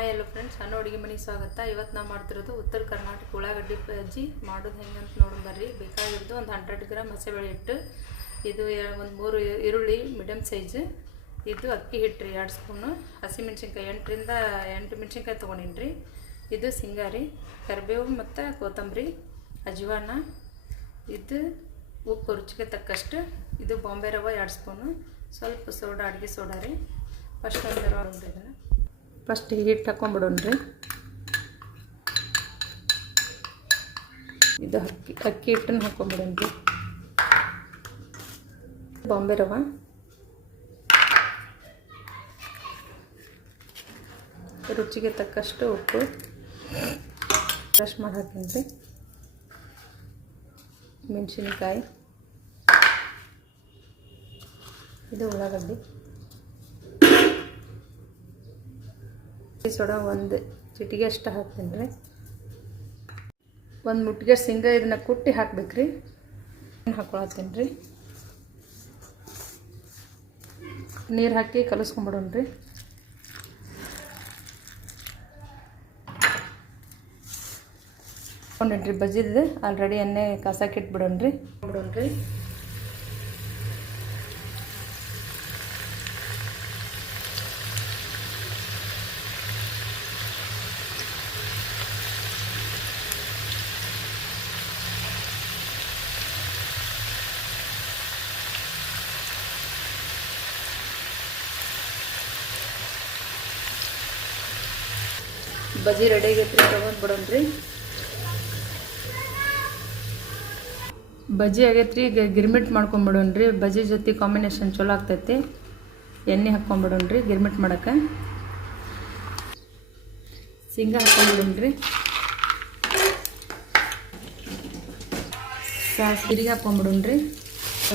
Hi hello friends, ನಾನು ಅಡುಗೆ ಮನೆಗೆ ಸ್ವಾಗತ. ಇವತ್ತು ನಾವು ಮಾಡ್ತಿರೋದು ಉತ್ತರ ಕರ್ನಾಟಕ ಉಳ್ಳಾಗಡ್ಡಿ ಬಜ್ಜಿ ಮಾಡೋದು ಹೆಂಗೆ ಅಂತ ನೋಡೋಣ ಬರ್ರಿ. ಬೇಕಾಗಿರೋದು ಒಂದು 100 ಗ್ರಾಮ್ ಹಸಿಬೇಳೆ ಹಿಟ್ಟು, ಇದು ಒಂದು 3 ಈರುಳ್ಳಿ ಮೀಡಿಯಮ್ ಸೈಜು, ಇದು ಅಕ್ಕಿ ಹಿಟ್ಟು ರೀ 2 ಸ್ಪೂನು, ಹಸಿಮೆಣ್ಸಿನ್ಕಾಯಿ 8 ಮೆಣ್ಸಿನ್ಕಾಯಿ ತೊಗೊಂಡಿನಿ ರೀ, ಇದು ಸಿಂಗಾರಿ, ಕರಿಬೇವು ಮತ್ತು ಕೊತ್ತಂಬರಿ, ಅಜ್ವಾನ, ಇದು ಉಪ್ಪು ರುಚಿಗೆ ತಕ್ಕಷ್ಟು, ಇದು ಬಾಂಬೆ ರವೆ 2 ಸ್ಪೂನು, ಸ್ವಲ್ಪ ಸೋಡಾ, ಅಡುಗೆ ಸೋಡಾ ರೀ. ಫಸ್ಟ್ ಒಂದು ಇದನ್ನು ಫಸ್ಟ್ ಹಿಟ್ಟು ಹಾಕೊಂಡ್ಬಿಡೋಣ್ರಿ. ಇದು ಅಕ್ಕಿ ಹಿಟ್ಟನ್ನು ಹಾಕೊಂಡ್ಬಿಡೋಣ್ರಿ. ಬಾಂಬೆ ರವೆ, ರುಚಿಗೆ ತಕ್ಕಷ್ಟು ಉಪ್ಪು, ಕ್ರಷ್ ಮಾಡಿ ಹಾಕೀನಿ. ಮೆಣಸಿನಕಾಯಿ, ಇದು ಉಳ್ಳಾಗಡ್ಡಿ, ಸೋಡಾ ಒಂದು ಚಿಟಿಗೆ ಅಷ್ಟು ಹಾಕ್ತೀನಿ ರೀ. ಒಂದು ಮುಟ್ಟಿಗೆ ಶೇಂಗಾ ಇದನ್ನ ಕುಟ್ಟಿ ಹಾಕ್ಬೇಕ್ರಿ. ಹಾಕೊಳತ್ತೀನಿ ರೀ. ನೀರು ಹಾಕಿ ಕಲಿಸ್ಕೊಂಬಿಡೋಣ್ರಿ. ಕೊಂಡ್ರಿ ಬಜ್ಜಿದ್ದು ಆಲ್ರೆಡಿ ಎಣ್ಣೆ ಕಾಸಕ್ಕೆ ಇಟ್ಬಿಡೋಣ್ರಿ. ಬಜ್ಜಿ ರೆಡಿ ಆಗೈತ್ರಿ, ತೊಗೊಂಡ್ಬಿಡೋಣ್ರಿ. ಬಜ್ಜಿ ಆಗೈತ್ರಿ, ಈಗ ಗಿರ್ಮಿಟ್ ಮಾಡ್ಕೊಂಬಿಡೋಣ್ರಿ. ಬಜ್ಜಿ ಜೊತೆ ಕಾಂಬಿನೇಷನ್ ಚಲೋ ಆಗ್ತೈತಿ. ಎಣ್ಣೆ ಹಾಕ್ಕೊಂಬಿಡೋಣ್ರಿ ಗಿರ್ಮಿಟ್ ಮಾಡೋಕೆ. ಶೇಂಗಾ ಹಾಕ್ಕೊಂಬಿಡೋಣ್ರಿ. ಸಿರಿಗೆ ಹಾಕ್ಕೊಂಬಿಡೋಣ್ರಿ.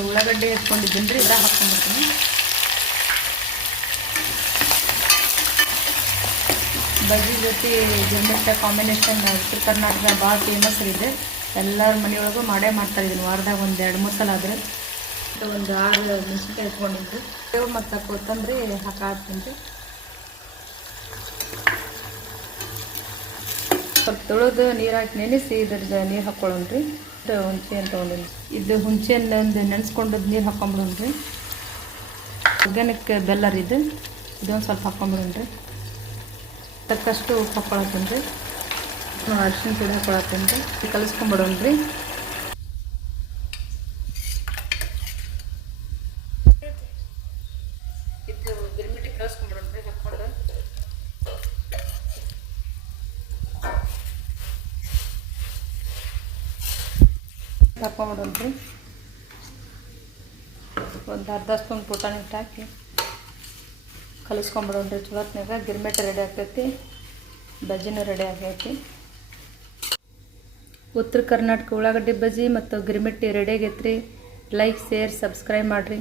ಉಳ್ಳಾಗಡ್ಡೆ ಹಾಕ್ಕೊಂಡಿದ್ದೀನಿ ರೀ, ಇದ್ರಾಗ ಹಾಕ್ಕೊಂಬಿಡ್ತೀನಿ. ಬಜ್ಜಿ ಜೊತೆ ಗಿರ್ಮಿಟ್ ಕಾಂಬಿನೇಷನ್ ಉತ್ತರ ಕರ್ನಾಟಕ ಭಾಳ ಫೇಮಸ್ ಇದೆ. ಎಲ್ಲರ ಮನೆಯೊಳಗೂ ಮಾಡೇ ಮಾಡ್ತಾಯಿದ್ದೀನಿ. ವಾರದಾಗ ಒಂದು 2-3 ಸಲ ಆದರೆ. ಒಂದು 6 ಮೆಣಸಿನ್ಕಾಯಿ ಇಟ್ಕೊಂಡಿದ್ರಿ. ಬೇವು ಮತ್ತು ಕೊತ್ತಂಬರಿ ಹಾಕಾಕ್ತೀನಿ ರೀ. ಸ್ವಲ್ಪ ತೊಳೆದು ನೀರು ಹಾಕಿ ನೆನೆಸಿ ಇದ್ರದ್ದು ನೀರು ಹಾಕ್ಕೊಳ್ಳೋಣ್ರಿ. ಹುಂಚೆ ಅಂತ ತೊಗೊಂಡಿನಿ. ಇದು ಹುಂಚೆಯನ್ನು ಒಂದು ನೆನೆಸ್ಕೊಂಡದ್ದು ನೀರು ಹಾಕ್ಕೊಂಬಿಡೋಣ್ರಿ. ಆರ್ಗ್ಯಾನಿಕ್ ಬೆಲ್ಲ ರೀ ಇದು. ಇದೊಂದು ಸ್ವಲ್ಪ ಹಾಕ್ಕೊಂಬಿಡೋಣ್ರಿ. ತಕ್ಕಷ್ಟು ಉಪ್ಪು ಹಾಕ್ಕೊಳತ್ತೀನಿ ರೀ. ಅರಿಶಿನ ಪುಡಿ ಹಾಕ್ಕೊಳತ್ತೀನಿ ರೀ. ಕಲಿಸ್ಕೊಂಬಿಡೋಣ್ರಿ. ಇದು ಗಿರ್ಮಿಟ್ಟಿಗೆ ಕಲಿಸ್ಕೊಂಬಿಡೋಣ್ರಿ. ಹಾಕ್ಕೊಂಡು ಹಾಕ್ಕೊಂಬಿಡೋಣ್ರಿ. ಒಂದು ಅರ್ಧ ಸ್ಪೂನ್ ಪುಟಾಣಿ ಹಿಟ್ಟು ಹಾಕಿ ಕಲಿಸ್ಕೊಂಬಿಡೋಣ್ರಿ. ಚಲೋತ್ನಾಗ ಗಿರ್ಮಿಟ್ ರೆಡಿ ಆಗ್ತೈತಿ, ಬಜ್ಜಿನೂ ರೆಡಿ ಆಗೈತಿ. ಉತ್ತರ ಕರ್ನಾಟಕ ಉಳ್ಳಾಗಡ್ಡಿ ಬಜ್ಜಿ ಮತ್ತು ಗಿರ್ಮಿಟ್ ರೆಡಿ ಆಗೈತ್ರಿ. ಲೈಕ್, ಶೇರ್, ಸಬ್ಸ್ಕ್ರೈಬ್ ಮಾಡಿರಿ.